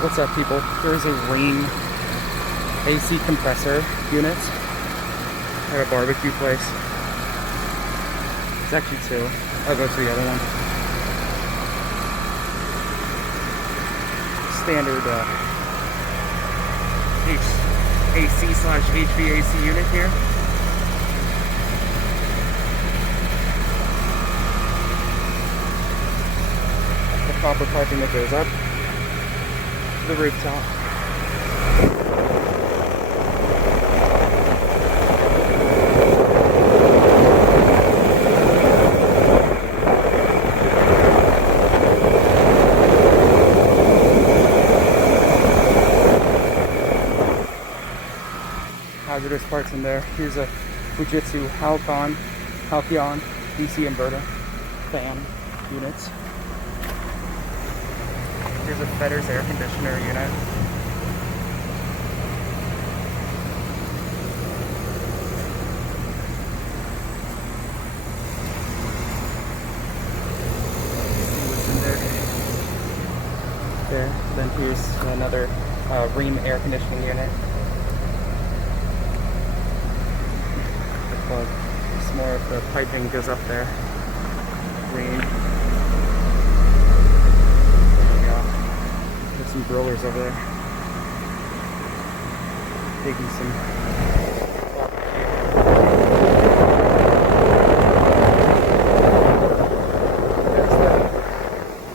What's up, people? Here's a Rheem AC compressor unit at a barbecue place. It's actually two. I'll go to the other one. Standard AC/HVAC unit here. The copper piping that goes up the rooftop. Hazardous parts in there. Here's a Fujitsu Halcyon DC inverter fan units. Here's a Fetter's air conditioner unit. See what's in there. There. Then here's another Rheem air conditioning unit. The plug. Some more of the piping goes up there. Rheem. Some growers over there taking some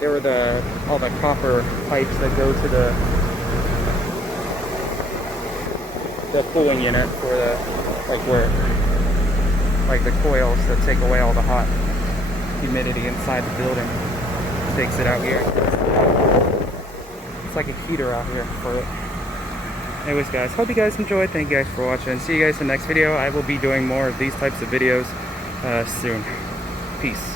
there were all the copper pipes that go to the cooling unit for the the coils that take away all the hot humidity inside the building. Takes it out here. Like a heater out here for it. Anyways, guys, hope you guys enjoyed. Thank you guys for watching. See you guys in the next video. I will be doing more of these types of videos soon. Peace.